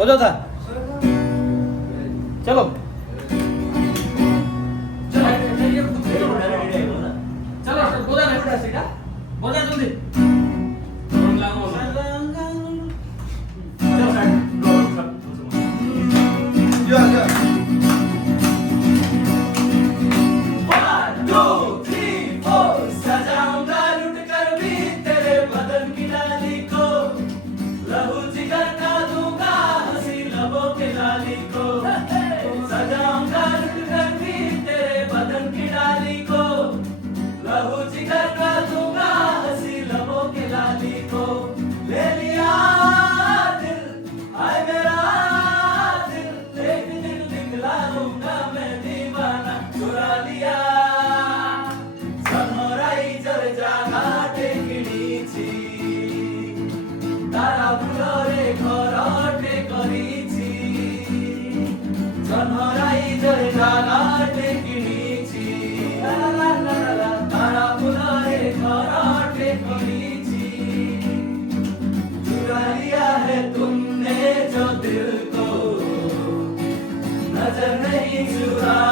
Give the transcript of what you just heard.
बोलवता चलो चलो बोला ना बेटा सीधा बोला जल्दी तुमने जो दिल को नजर नहीं चुरा